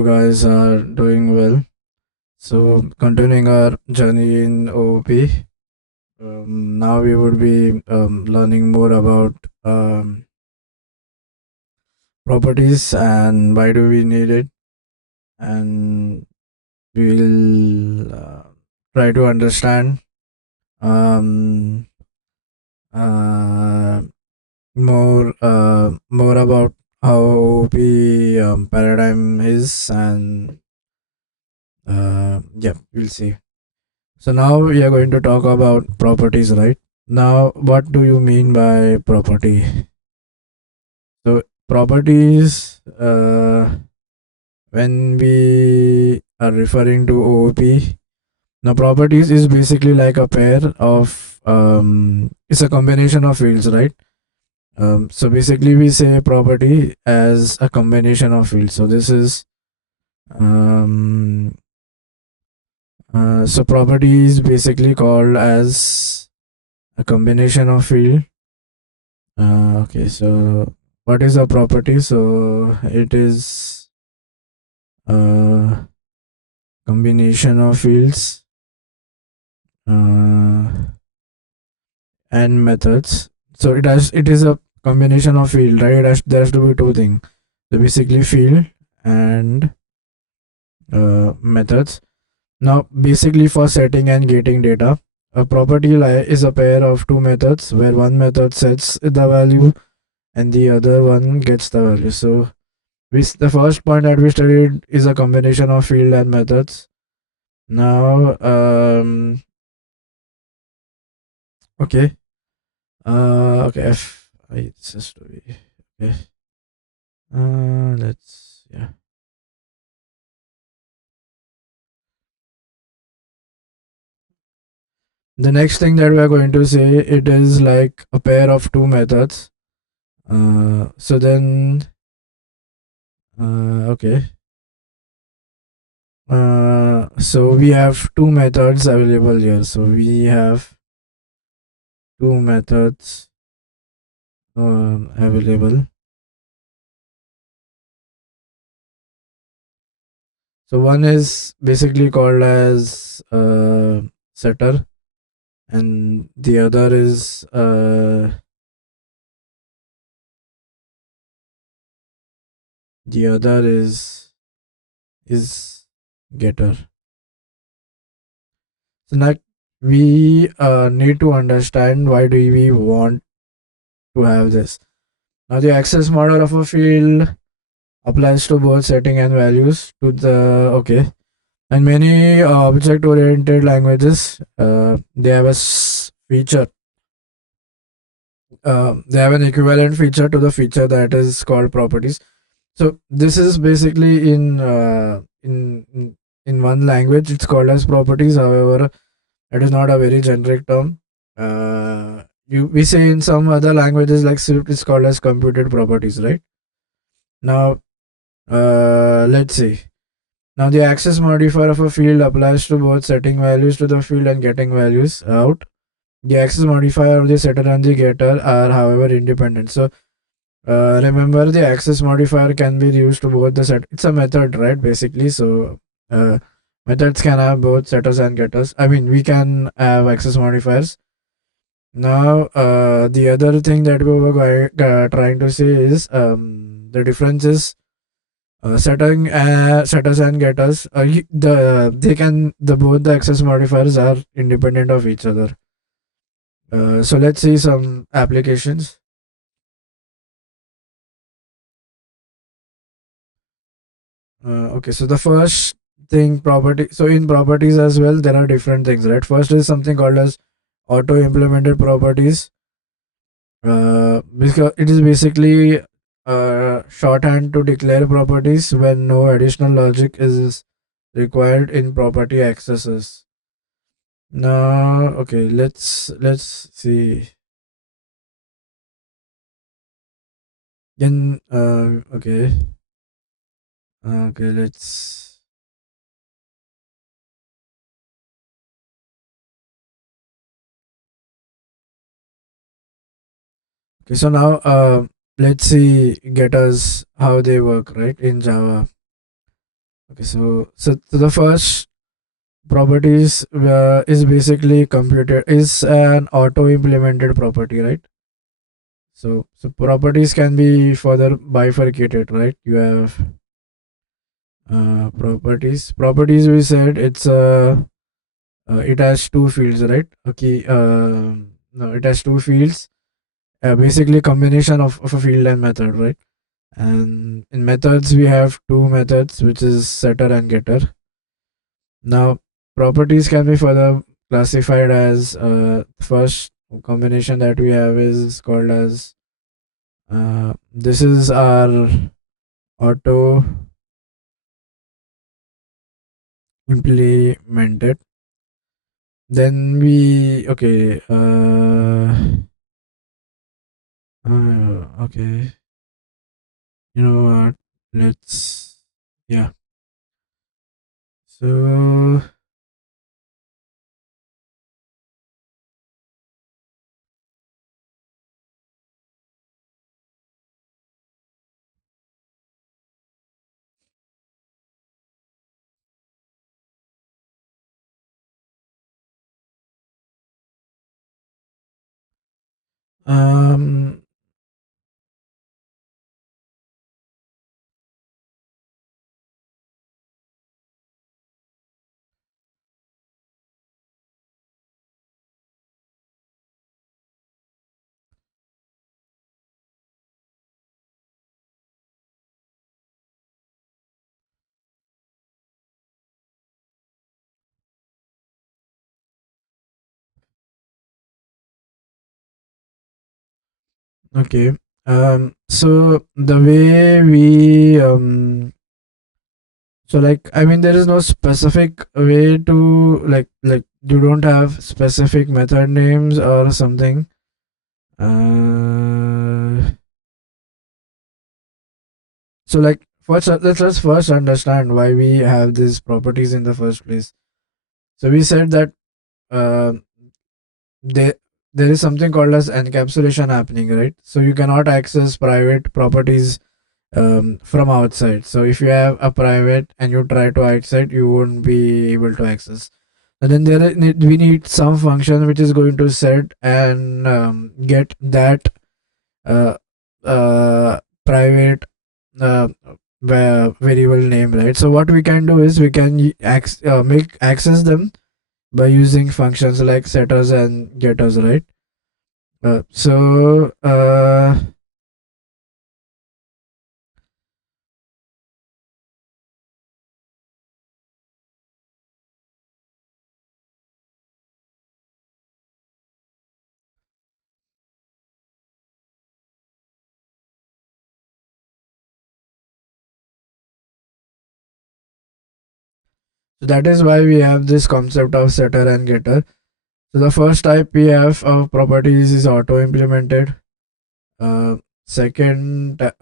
You guys are doing well. So, continuing our journey in OOP, now we would be learning more about properties and why do we need it, and we'll try to understand um, uh, more about how OOP paradigm is, and yeah, we'll see. So now we are going to talk about properties, right? Now, what do you mean by property? So, properties, when we are referring to OOP, now properties is basically like a pair of, it's a combination of fields, right? So basically, we say property as a combination of fields. So this is, um, so property is basically called as a combination of field. Okay, so what is a property? So it is a combination of fields uh, and methods. So it is a combination of field, right? There has to be two things. So basically field and methods. Now basically for setting and getting data, a property is a pair of two methods where one method sets the value and the other one gets the value. So the first point that we studied is a combination of field and methods. Now, okay, okay, this has to be okay. Let's yeah. The next thing that we are going to say, it is like a pair of two methods. So then, okay. So we have two methods available here. So we have two methods available. So one is basically called as setter, and the other is the other is getter. So now we need to understand why do we want to have this. Now the access model of a field applies to both setting and values to the okay. And many object-oriented languages, they have a feature. They have an equivalent feature to the feature that is called properties. So this is basically in one language it's called as properties. However, it is not a very generic term. You we say in some other languages like Swift it's called as computed properties, right? Now, let's see. Now the access modifier of a field applies to both setting values to the field and getting values out. The access modifier of the setter and the getter are, however, independent. So remember, the access modifier can be used to both the set. It's a method, right? Basically, so methods can have both setters and getters. I mean, we can have access modifiers. Now, the other thing that we were trying to say is the difference is setters and getters. They can both the access modifiers are independent of each other. So let's see some applications. Okay, so the first thing property. So in properties as well, there are different things, right? First is something called as auto implemented properties. Because it is basically shorthand to declare properties when no additional logic is required in property accesses. Now, okay, let's see. Then, okay, let's. Okay, so now, let's see getters how they work, right, in Java. Okay, so the first properties is basically computed is an auto implemented property, right? So properties can be further bifurcated, right? You have properties we said it has two fields, right? Okay, no, it has two fields, basically combination of a field and method, right? And in methods we have two methods, which is setter and getter. Now properties can be further classified as first combination that we have is called as this is our auto implemented. Then we okay okay, you know what, let's yeah. So um okay, so the way we so like I mean there is no specific way to like you don't have specific method names or something. uh so like first let's first understand why we have these properties in the first place. So we said that uh, there there is something called as encapsulation happening, right? So you cannot access private properties from outside. So if you have a private and you try to outside, you won't be able to access. And then we need some function which is going to set and get that uh, private uh, variable name, right? So what we can do is we can make access them by using functions like setters and getters, right? So that is why we have this concept of setter and getter. So the first type we have of properties is auto implemented. Uh, the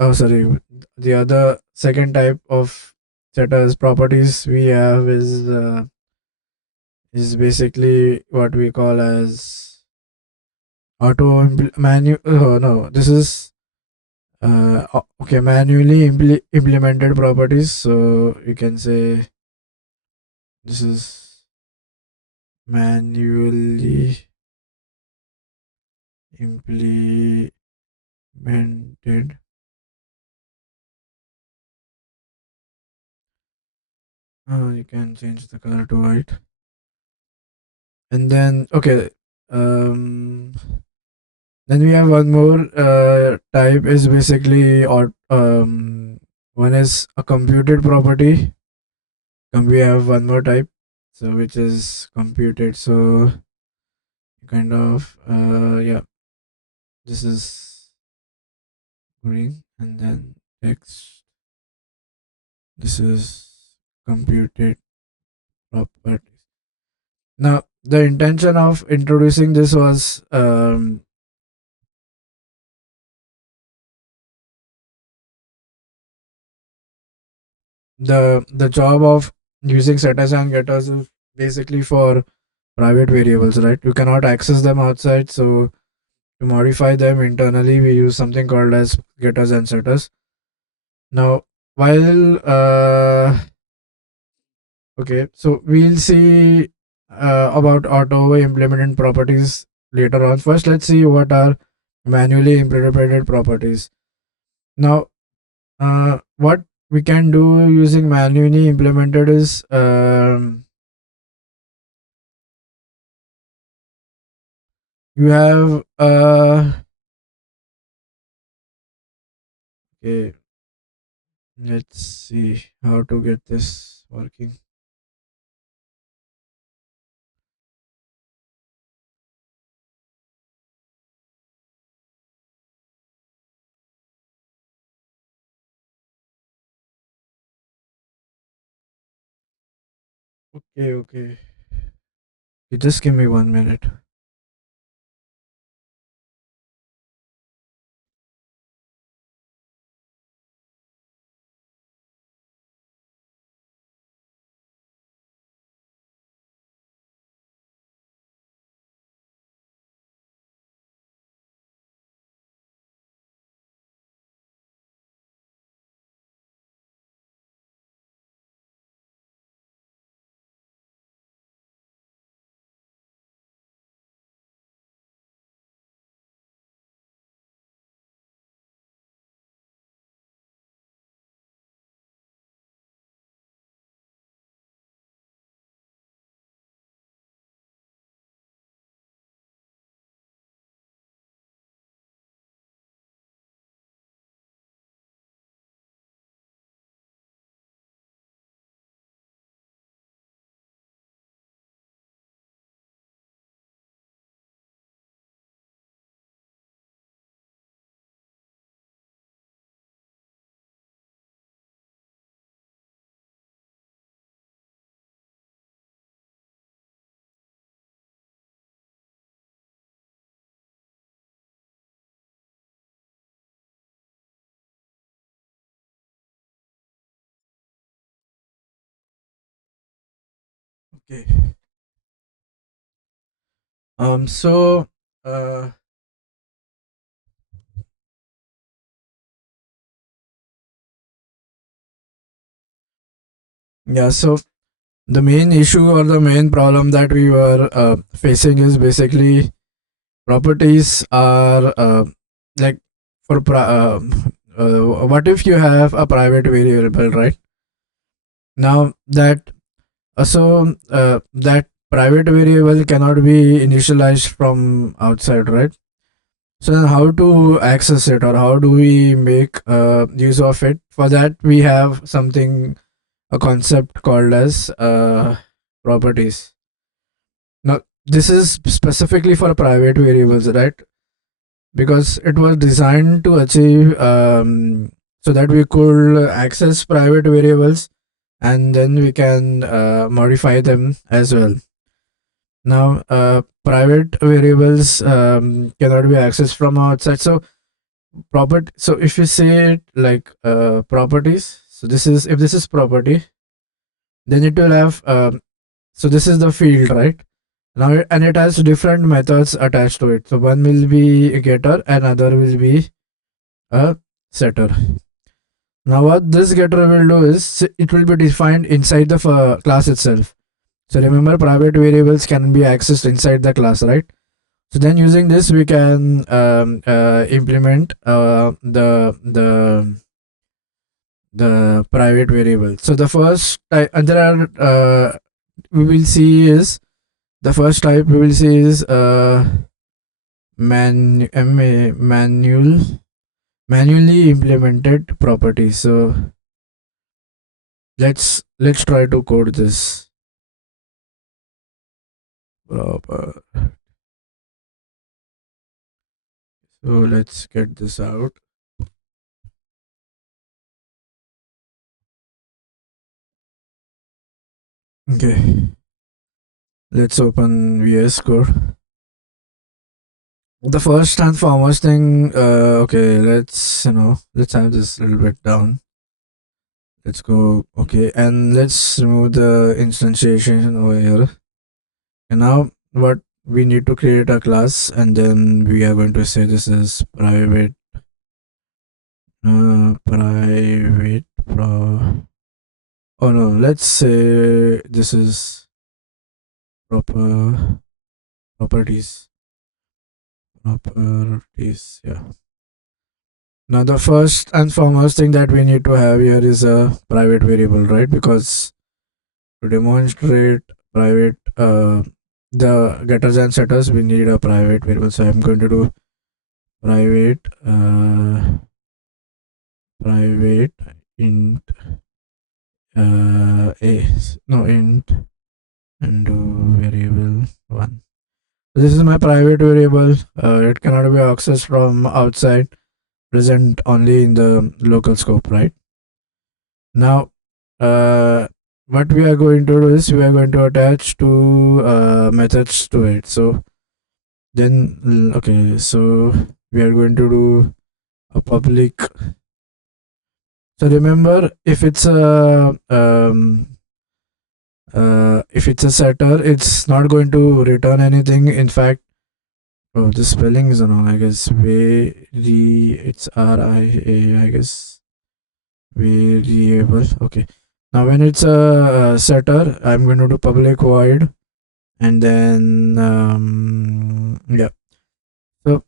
other second type of setters properties we have is basically what we call as no, this is okay, manually implemented properties. So you can say this is manually implemented. You can change the color to white. And then okay, um then we have one more type is basically or one is a computed property. And we have one more type, so which is computed. So kind of yeah, this is green and then text. This is computed properties. Now the intention of introducing this was the job of using setters and getters is basically for private variables, right? You cannot access them outside, so to modify them internally we use something called as getters and setters. Now while Okay, so we'll see about auto implemented properties later on. First, let's see what are manually implemented properties. Now, what we can do using manually implemented is you have okay, let's see how to get this working. Okay, okay. You just give me 1 minute. Okay. So uh yeah, so the main issue or the main problem that we were facing is basically properties are like for what if you have a private variable, right? Now that that private variable cannot be initialized from outside, right? So then how to access it, or how do we make use of it? For that we have something, a concept called as properties. Now this is specifically for private variables, right? Because it was designed to achieve so that we could access private variables and then we can modify them as well. Now private variables cannot be accessed from outside. So so if you say it like properties, so this is, if this is property, then it will have so this is the field, right? Now and it has different methods attached to it. So one will be a getter, another will be a setter. Now what this getter will do is it will be defined inside the class itself. So remember, private variables can be accessed inside the class, right? So then using this we can implement the private variable. So the first type, and there are we will see is the first type we will see is manually implemented properties. So let's try to code this proper. So let's get this out. Okay, let's open VS Code. The first and foremost thing, okay, let's have this a little bit down. Let's go, okay, and let's remove the instantiation over here. And now what we need to create a class, and then we are going to say this is private private Oh no, let's say this is proper properties. Properties, yeah. Now the first and foremost thing that we need to have here is a private variable, right? Because to demonstrate private the getters and setters, we need a private variable. So I'm going to do private private int a no int and do variable one. So this is my private variable. It cannot be accessed from outside, present only in the local scope, right? Now what we are going to do is we are going to attach two methods to it. So then okay, so we are going to do a public. So remember, if it's a setter, it's not going to return anything. In fact, oh, the spelling is wrong. I guess it's RIA. I guess variable. Okay. Now when it's a setter, I'm going to do public void, and then yeah. So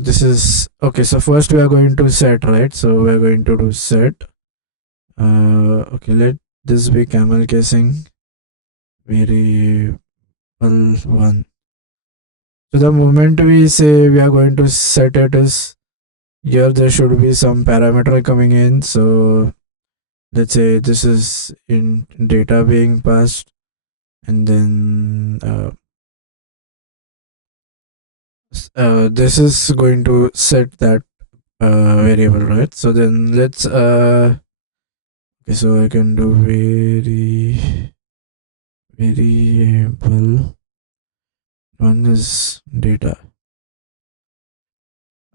this is okay. So first we are going to set, right? So we are going to do set. Okay, let this be camel casing variable one. So the moment we say we are going to set it is here there should be some parameter coming in. So let's say this is in data being passed, and then this is going to set that variable, right? So then let's okay, so I can do variable one is data.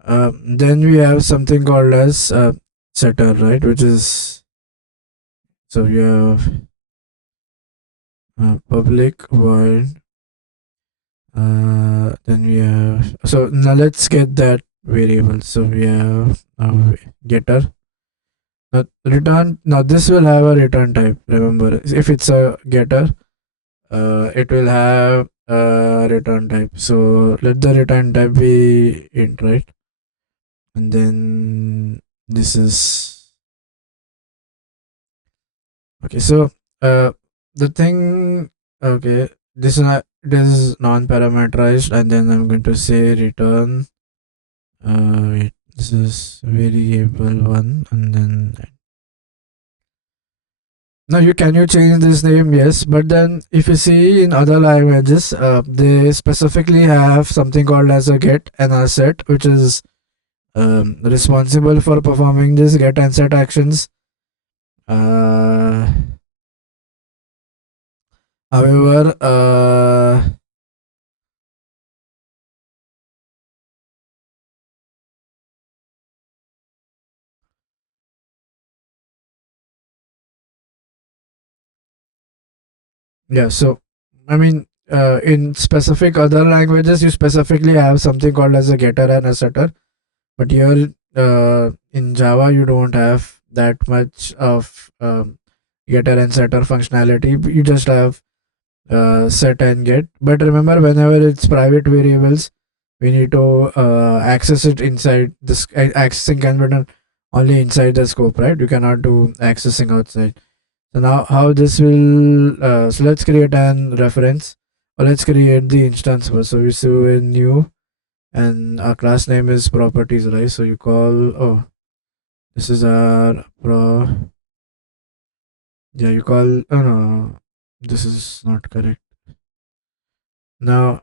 Then we have something called as setter, right? Which is, so we have public void. Then we have, so now let's get that variable. So we have getter. Now return. Now this will have a return type. Remember, if it's a getter, it will have a return type. So let the return type be int, right? And then this is okay. So the thing, okay, this is non-parameterized, and then I'm going to say return wait, this is variable one, and then now you change this name, yes, but then if you see in other languages, they specifically have something called as a get and a set, which is responsible for performing this get and set actions. However, yeah, so I mean, in specific other languages, you specifically have something called as a getter and a setter, but here in Java, you don't have that much of getter and setter functionality. You just have set and get. But remember, whenever it's private variables, we need to access it inside this. Accessing can be done only inside the scope, right? You cannot do accessing outside. So now how this will so let's create an reference, or let's create the instance first. So we do a new, and our class name is properties, right? So you call, oh, this is our yeah, you call, oh no, this is not correct. Now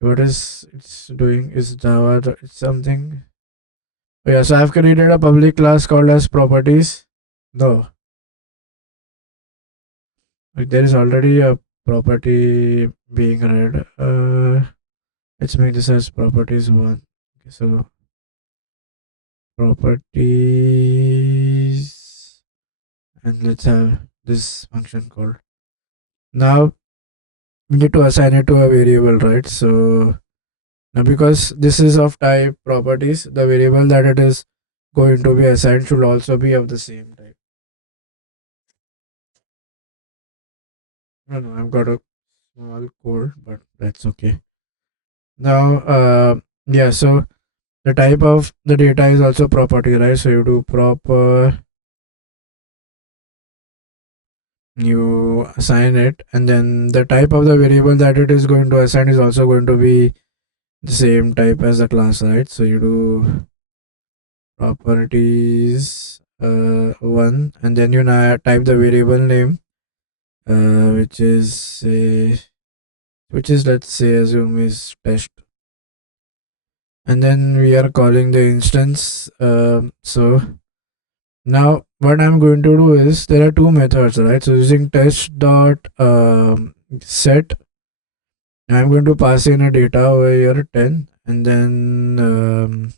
what is it's doing is Java something. Oh, yeah, so I've created a public class called as properties. No, like there is already a property being read. Let's make this as properties one. Okay, so properties, and let's have this function called. Now we need to assign it to a variable, right? So now because this is of type properties, the variable that it is going to be assigned should also be of the same type. No, I've got a small cold, but that's okay. Now, yeah, so the type of the data is also property, right? So you do proper, you assign it, and then the type of the variable that it is going to assign is also going to be the same type as the class, right? So you do properties one, and then you now type the variable name, which is let's say assume is test, and then we are calling the instance. So now what I'm going to do is there are two methods, right? So using test dot set, I'm going to pass in a data over here 10, and then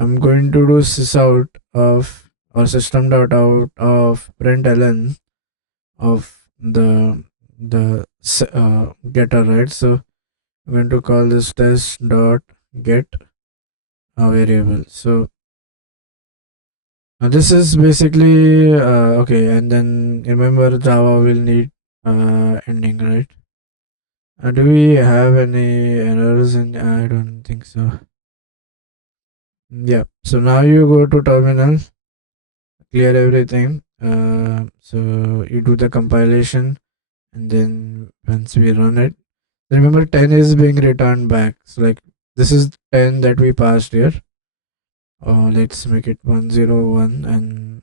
I'm going to do sysout of or system dot out of println of the getter, right? So I'm going to call this test dot get a variable. So this is basically okay, and then remember Java will need ending, right? Do we have any errors in? I don't think so. Yeah. So now you go to terminal, clear everything. So you do the compilation, and then once we run it, remember 10 is being returned back. So like this is 10 that we passed here. Let's make it 101, and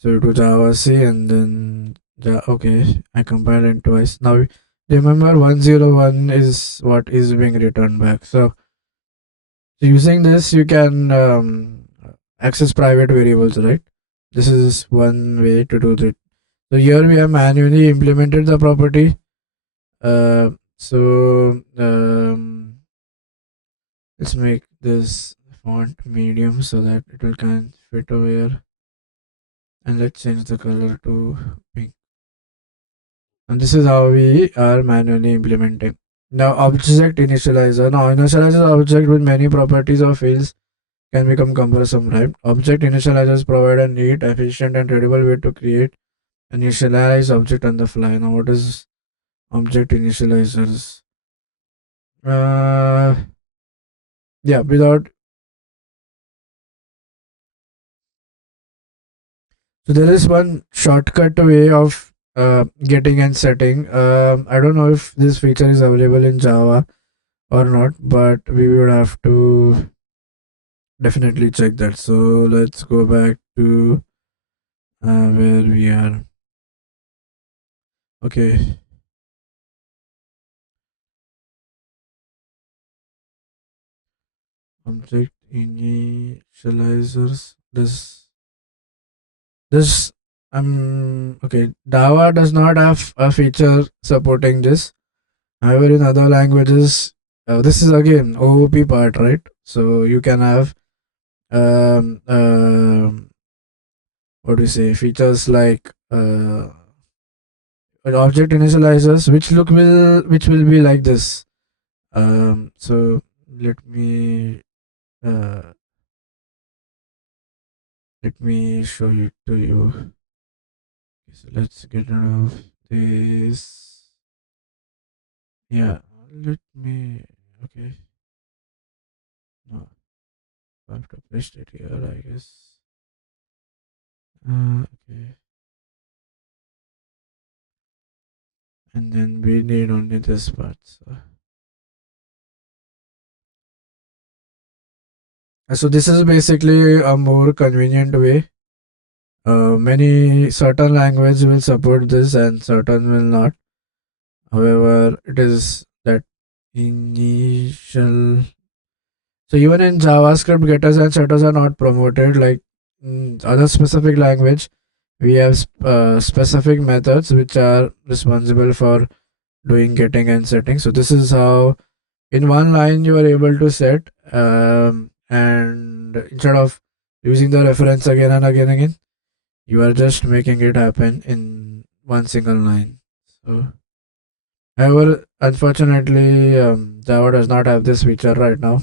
so you do Java C, and then okay, I compiled it twice. Now remember 101 is what is being returned back. So using this you can access private variables, right? This is one way to do that. So here we have manually implemented the property. So let's make this font medium so that it will kind of fit over here, and let's change the color to pink. And this is how we are manually implementing. Now object initializer. Now initializer object with many properties or fields can become cumbersome, right? Object initializers provide a neat, efficient, and readable way to create and initialize object on the fly. Now what is object initializers? Uh, yeah, without, so there is one shortcut way of getting and setting. I don't know if this feature is available in Java or not, but we would have to definitely check that. So let's go back to where we are. Okay. Object initializers. This okay. Java does not have a feature supporting this. However, in other languages, this is again OOP part, right? So you can have um, um what do you say, features like object initializers, which will be like this. So let me uh, let me show it to you. Okay, so let's get rid of this. Yeah, let me. Okay, no, I have to paste it here, I guess. Okay, and then we need only this part. So this is basically a more convenient way. Many certain language will support this and certain will not. However, it is that initial. So even in JavaScript, getters and setters are not promoted like other specific language. We have specific methods which are responsible for doing getting and setting. So this is how in one line you are able to set, and instead of using the reference again and again, you are just making it happen in one single line. So however, unfortunately, Java does not have this feature right now.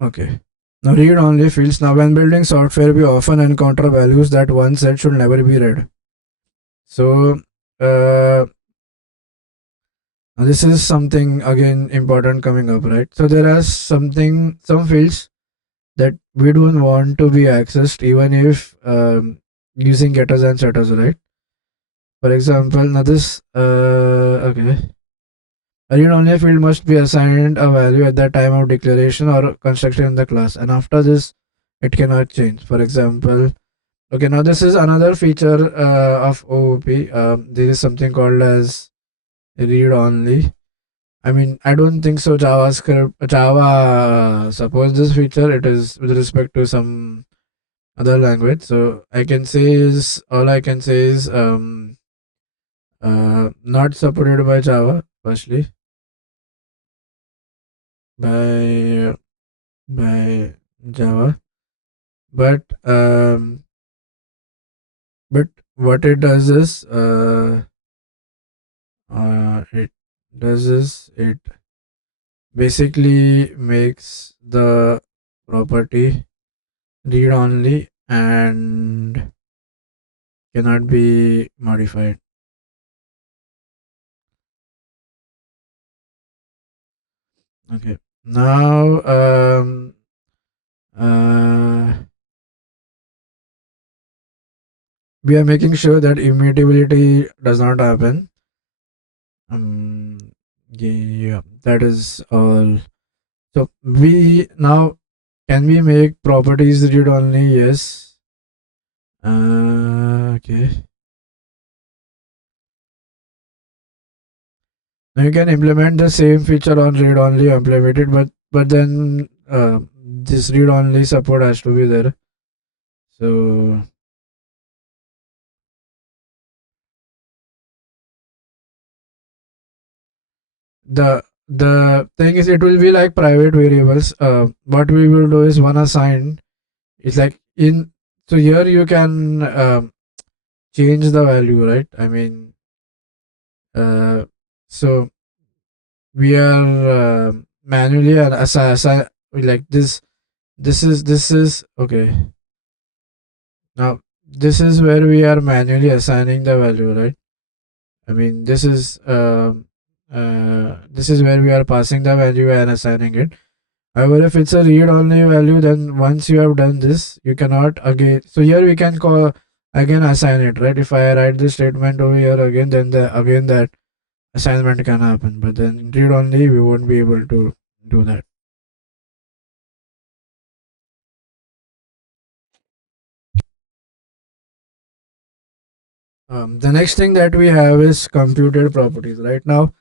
Okay. Now read only fields. Now when building software, we often encounter values that one said should never be read. So this is something again important coming up, right? So there are some fields that we don't want to be accessed even if using getters and setters, right? For example, now this okay. A read only field must be assigned a value at the time of declaration or construction in the class, and after this, it cannot change. For example, okay, now this is another feature of OOP. There is something called as read only. I mean, I don't think so. Java supports this feature. It is with respect to some other language. So I can say is all I can say is not supported by Java. Firstly, by by Java, but but what it does is it does is it basically makes the property read only and cannot be modified. Okay. Now uh, we are making sure that immutability does not happen. Um, yeah, that is all. So we now can we make properties read only? Yes. Okay. Now you can implement the same feature on read only, implement it, but then this read only support has to be there. So the thing is, it will be like private variables. What we will do is one assigned. It's like in so here you can change the value, right? I mean, uh, so we are manually and assign like this. This is okay. Now this is where we are manually assigning the value, right? I mean, this is where we are passing the value and assigning it. However, if it's a read only value, then once you have done this, you cannot again. So here we can call again assign it, right? If I write this statement over here again, then again that assignment can happen. But then read only, we won't be able to do that. The next thing that we have is computed properties. Right now,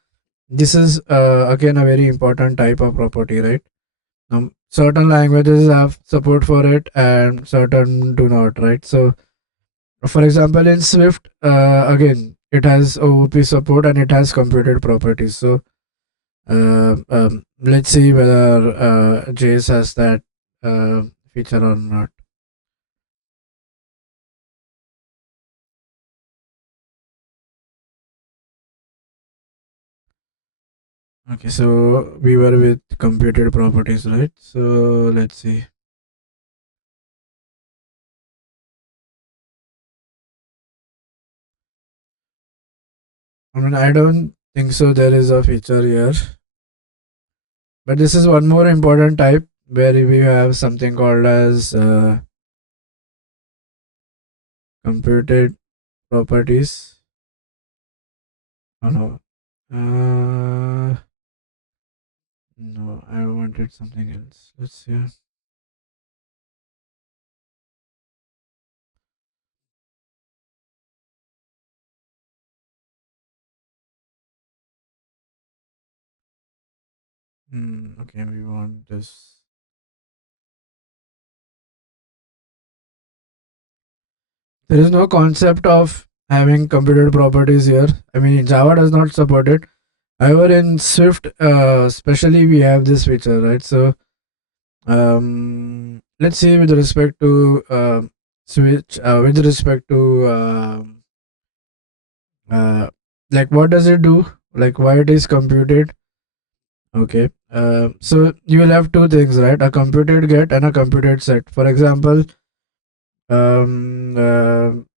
this is again a very important type of property, right? Certain languages have support for it and certain do not, right? So for example, in Swift, again, it has OOP support and it has computed properties. So let's see whether JS has that feature or not. Okay, so we were with computed properties, right? So let's see. I mean, I don't think so. There is a feature here, but this is one more important type where we have something called as computed properties. Oh no. No, I wanted something else. Let's see. Okay, we want this. There is no concept of having computed properties here. I mean, Java does not support it. However, in Swift, especially, we have this feature, right? So, let's see with respect to switch, with respect to uh, like what does it do? Like why it is computed? Okay. So you will have two things, right? A computed get and a computed set. For example,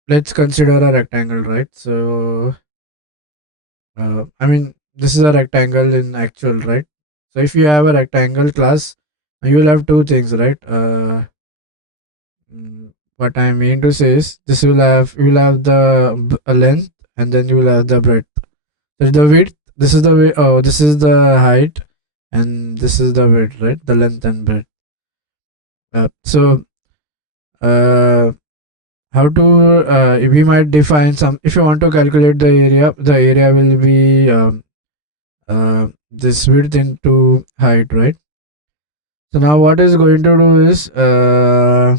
let's consider a rectangle, right? So, I mean, this is a rectangle in actual, right? So if you have a rectangle class, you will have two things, right? What I mean to say is, this will have you will have the length, and then you will have the breadth. So the width, this is the way. Oh, this is the height, and this is the width, right? The length and breadth. So, uh, how to we might define some. If you want to calculate the area will be this width into height, right? So now what is going to do is so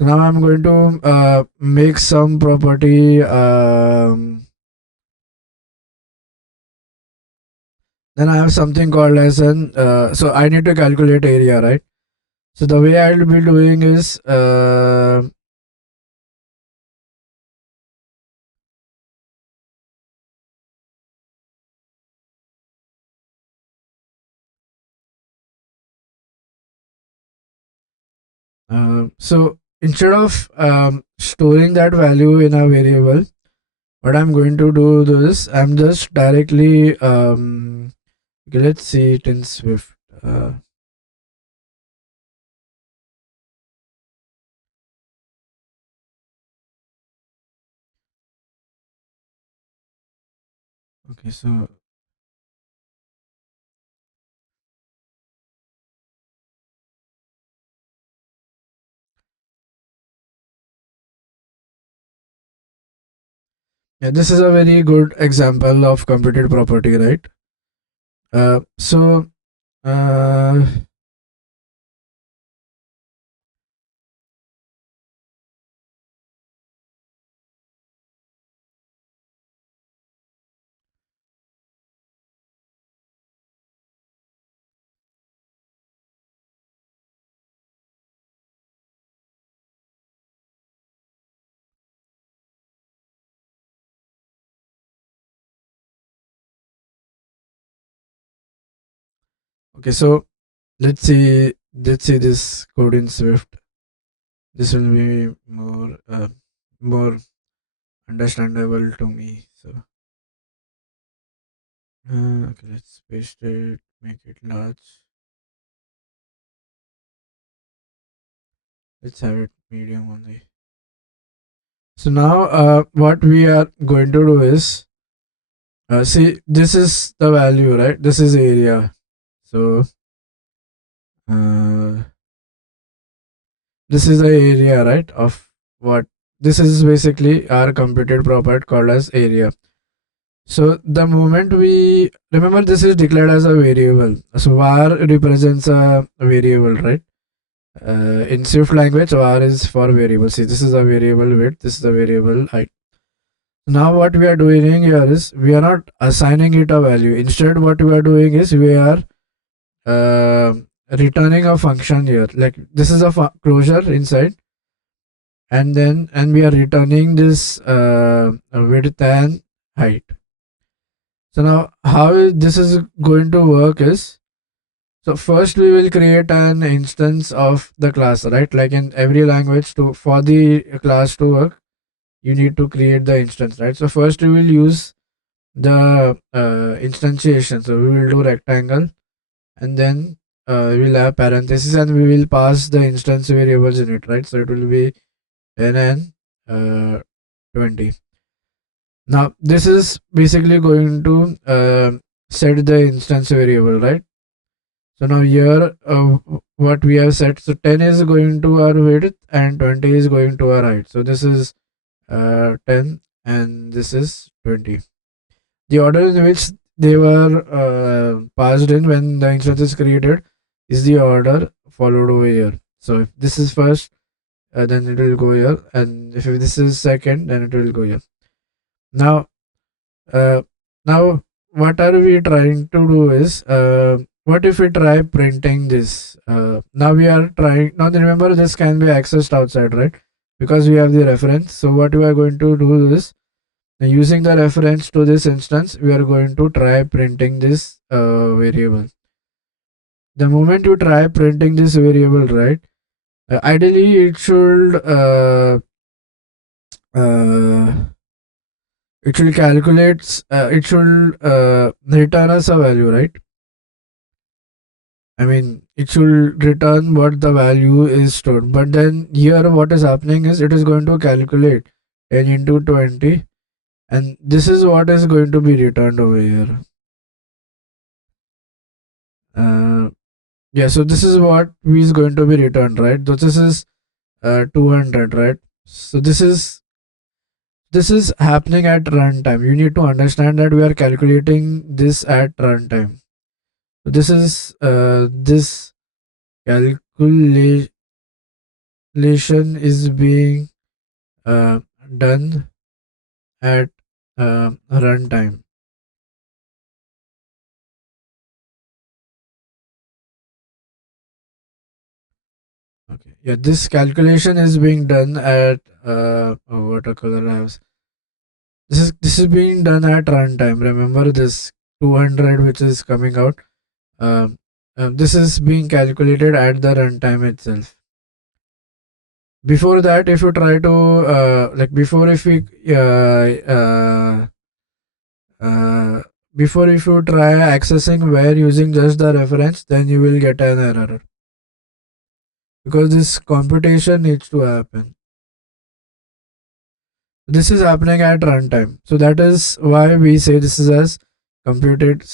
now I'm going to make some property. Then I have something called as an so I need to calculate area, right? So the way I'll be doing is so instead of storing that value in a variable, what I'm going to do is I'm just directly okay, let's see it in Swift. Okay, so yeah, this is a very good example of computed property, right? So uh, okay, so let's see this code in Swift. This will be more understandable to me. So okay, let's paste it, make it large. Let's have it medium only. So now what we are going to do is see, this is the value, right? This is area. So uh, this is the area, right? Of what this is basically our computed property called as area. So the moment we remember, this is declared as a variable. So var represents a variable, right? In Swift language, var is for variable. See, this is a variable width, this is a variable height. Now what we are doing here is we are not assigning it a value. Instead, what we are doing is we are uh, returning a function here. Like this is a closure inside, and we are returning this width and height. So now how this is going to work is, so first we will create an instance of the class, right? Like in every language, to for the class to work, you need to create the instance, right? So first we will use the instantiation. So we will do rectangle, and then we will have parentheses, and we will pass the instance variables in it, right? So it will be 10 and 20. Now this is basically going to set the instance variable, right? So now here what we have set, so 10 is going to our width and 20 is going to our height. So this is 10 and this is 20. The order in which they were passed in when the instance is created is the order followed over here. So if this is first, then it will go here, and if this is second, then it will go here. Now, uh, now what are we trying to do is, what if we try printing this? Now we are trying. Now remember, this can be accessed outside, right? Because we have the reference. So what we are going to do is, Now, using the reference to this instance, we are going to try printing this variable. The moment you try printing this variable, right, ideally uh, it should calculate, it should return us a value, right? I mean, it should return what the value is stored. But then here what is happening is it is going to calculate 10 into 20, and this is what is going to be returned over here. Yeah, so this is what is going to be returned, right? So this is 200, right? So this is happening at runtime. You need to understand that we are calculating this at runtime. So this is this calculation is being done at runtime. Okay. Yeah, this calculation is being done at watercolor house. This is being done at runtime. Remember this 200 which is coming out. This is being calculated at the runtime itself. Before that, if you try to before if you try accessing where using just the reference, then you will get an error because this computation needs to happen. This is happening at runtime, so that is why we say this is as computed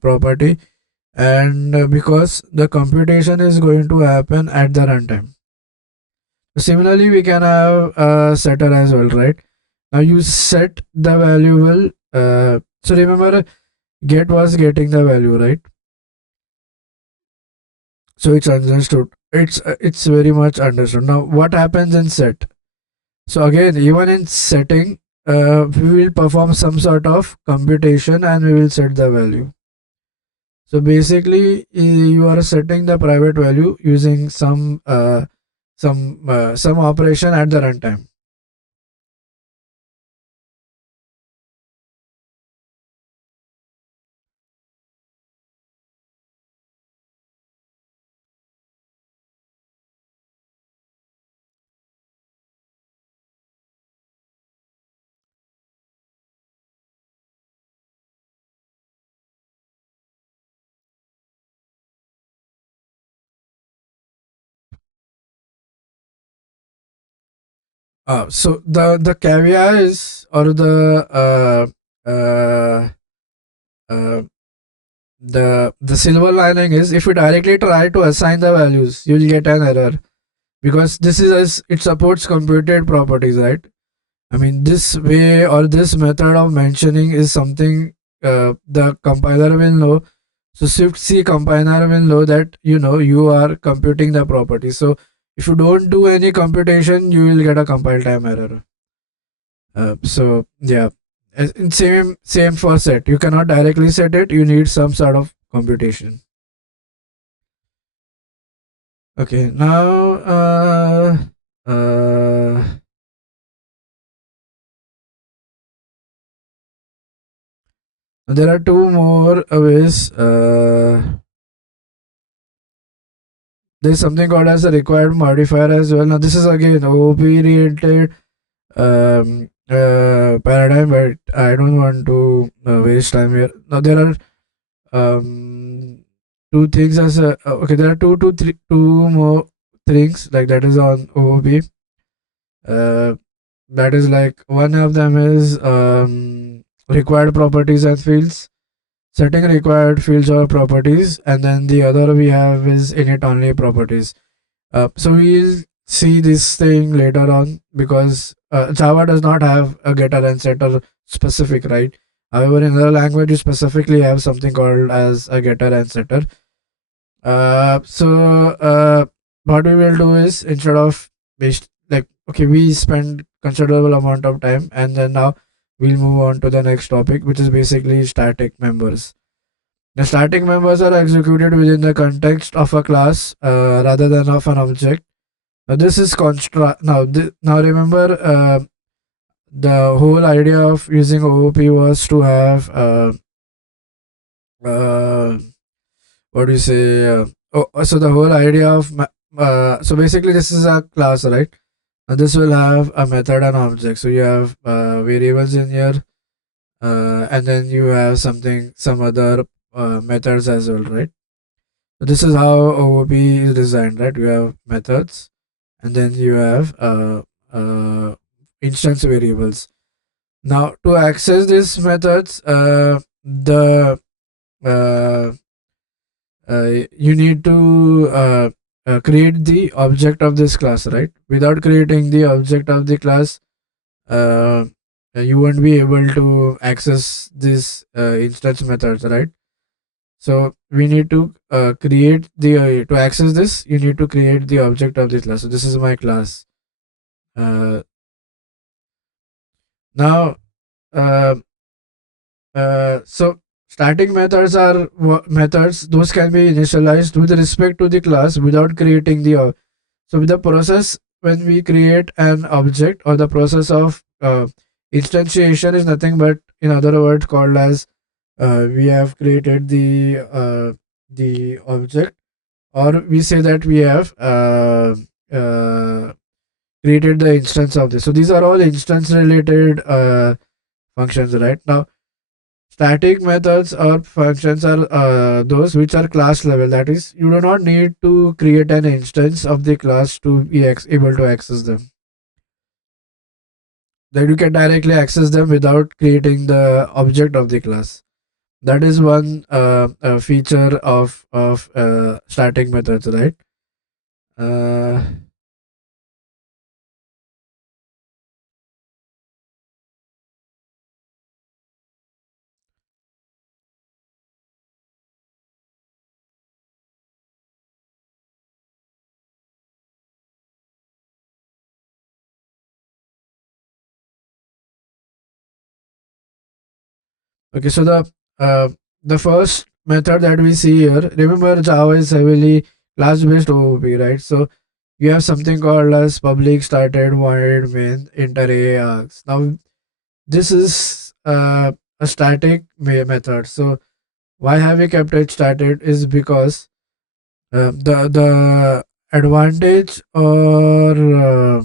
property, and because the computation is going to happen at the runtime. Similarly, we can have a setter as well, right? Now you set the variable. So remember, get was getting the value, right? So it's understood. It's very much understood. Now what happens in set? So again, even in setting, we will perform some sort of computation and we will set the value. So basically, you are setting the private value using some operation at the runtime. So the caveat is, or uh, the silver lining is, if you directly try to assign the values, you will get an error because this is as it supports computed properties, right? I mean, this way or this method of mentioning is something the compiler will know. So Swift C compiler will know that you are computing the property. So if you don't do any computation, you will get a compile time error. So yeah, same for set. You cannot directly set it. You need some sort of computation. Okay, now there are two more ways. There's something called as a required modifier as well. Now this is again OOP related paradigm, but I don't want to waste time here. Now there are two things as a okay. There are two more things like that is on OOP. That is like one of them is required properties and fields, setting required fields or properties, and then the other we have is init only properties. So we'll see this thing later on because Java does not have a getter and setter specific, right? However, in other languages specifically have something called as a getter and setter. So what we will do is, instead of we spend considerable amount of time, and then now we'll move on to the next topic, which is basically static members. The static members are executed within the context of a class rather than of an object. This is construct. Now remember, the whole idea of using OOP was to have uh, what do you say? So the whole idea of so basically this is a class, right? This will have a method and object. So you have variables in here, and then you have some other methods as well, right? So this is how OOP is designed, right? You have methods, and then you have instance variables. Now to access these methods, the uh, you need to create the object of this class, right? Without creating the object of the class, uh, you won't be able to access this instance methods, right? So we need to create the to access this. You need to create the object of this class. So this is my class. Uh, now, uh, so static methods are methods those can be initialized with respect to the class without creating the so with the process when we create an object, or the process of instantiation is nothing but, in other words, called as we have created the object, or we say that we have created the instance of this. So these are all instance related functions. Right now, static methods or functions are those which are class level. That is, you do not need to create an instance of the class to be able to access them. That you can directly access them without creating the object of the class. That is one feature of static methods, right? Uh, okay, so the first method that we see here, remember Java is heavily class based OOP, right? So you have something called as public started void main int array args. Now this is a static method. So why have we kept it started is because the advantage or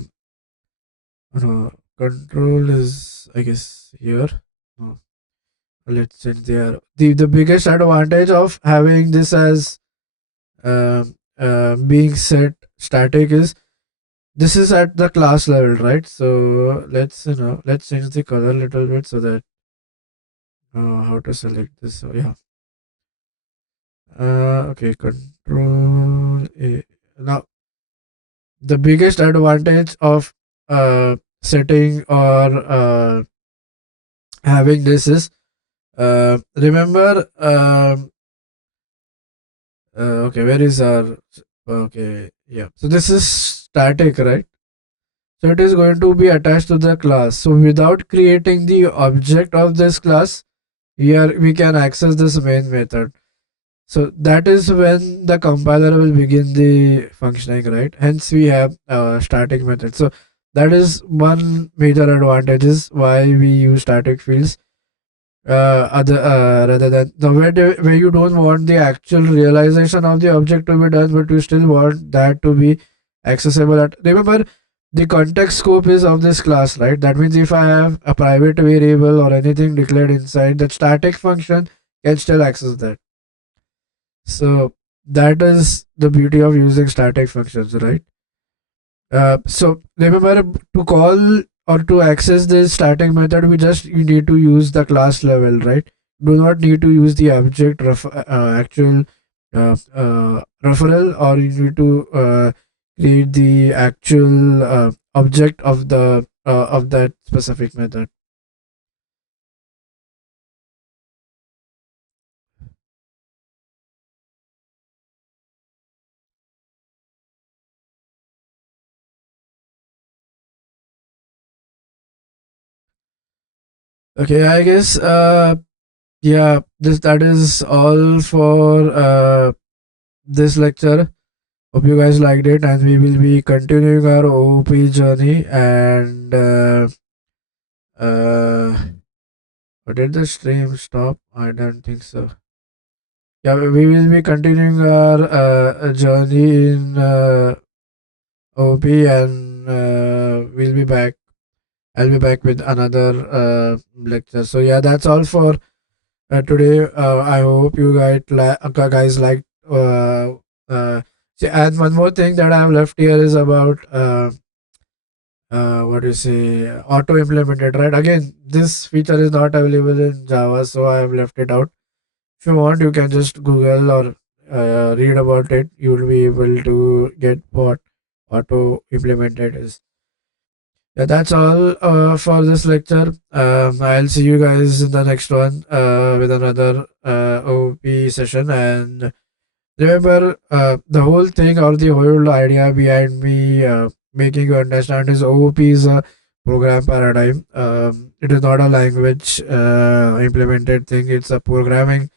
no, control is, I guess, here. No, let's change there. The biggest advantage of having this as being set static is this is at the class level, right? So let's change the color a little bit so that how to select this. So yeah, okay, control A. Now the biggest advantage of setting or having this is remember okay, where is our okay, yeah, so this is static, right? So it is going to be attached to the class. So without creating the object of this class, we can access this main method. So that is when the compiler will begin the functioning, right? Hence we have static method. So that is one major advantage is why we use static fields other rather than the where you don't want the actual realization of the object to be done, but you still want that to be accessible at. Remember, the context scope is of this class, right? That means if I have a private variable or anything declared inside, that static function can still access that. So that is the beauty of using static functions, right? So remember, to call or to access this static method, you need to use the class level, right? Do not need to use the object actual referral, or you need to create the actual object of that specific method. Okay, I guess yeah, this that is all for this lecture. Hope you guys liked it, and we will be continuing our OOP journey. And Uh, but did the stream stop? I don't think so. Yeah, we will be continuing our journey in OP, and we'll be back. I'll be back with another lecture. So yeah, that's all for today. I hope you guys liked. And one more thing that I have left here is about what do you say, auto implemented, right? Again, this feature is not available in Java, so I have left it out. If you want, you can just Google or read about it. You will be able to get what auto implemented is. Yeah, that's all for this lecture. I'll see you guys in the next one with another OP session. And remember, the whole thing or the whole idea behind me making you understand is OOP is a program paradigm. It is not a language implemented thing. It's a programming.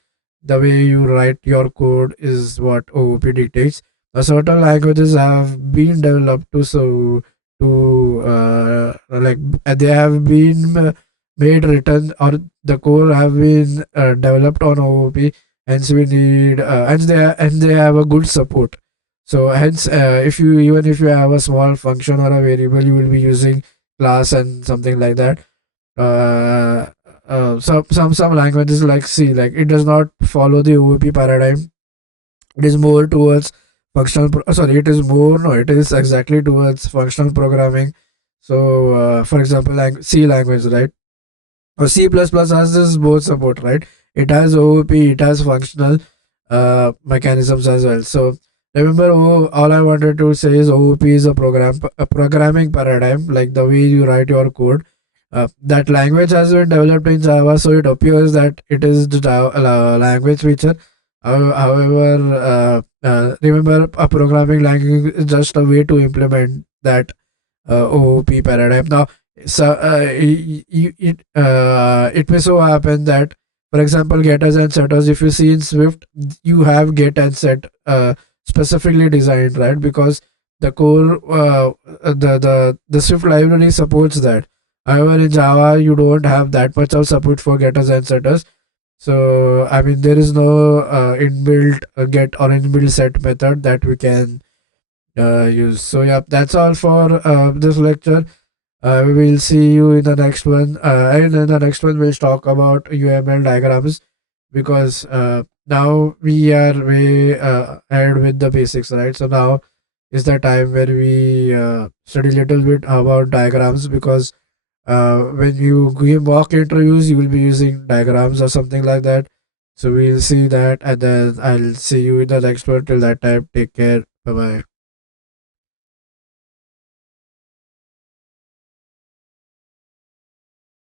The way you write your code is what OOP dictates. Certain languages have been developed to they have been made written, or the core have been developed on OOP. Hence we need and they have a good support. So hence if you even if you have a small function or a variable, you will be using class and something like that. Some languages like C, like it does not follow the OOP paradigm. It is more towards sorry, it is more no, it is exactly towards functional programming. So for example, C language, right? Or C++ has this both support, right? It has OOP, it has functional mechanisms as well. So remember, all I wanted to say is OOP is a programming paradigm, like the way you write your code. That language has been developed in Java, so it appears that it is the Java, language feature. However, remember, a programming language is just a way to implement that OOP paradigm. Now, so it may so happen that, for example, getters and setters, if you see in Swift, you have get and set specifically designed, right? Because the core the Swift library supports that. However, in Java, you don't have that much of support for getters and setters. So I mean, there is no inbuilt get or inbuilt set method that we can use. So yeah, that's all for this lecture. We will see you in the next one. And in the next one, we'll talk about UML diagrams, because now we are way ahead with the basics, right? So now is the time where we study a little bit about diagrams, because when you give mock interviews, you will be using diagrams or something like that. So we'll see that, and then I'll see you in the next one. Till that time, take care. Bye bye.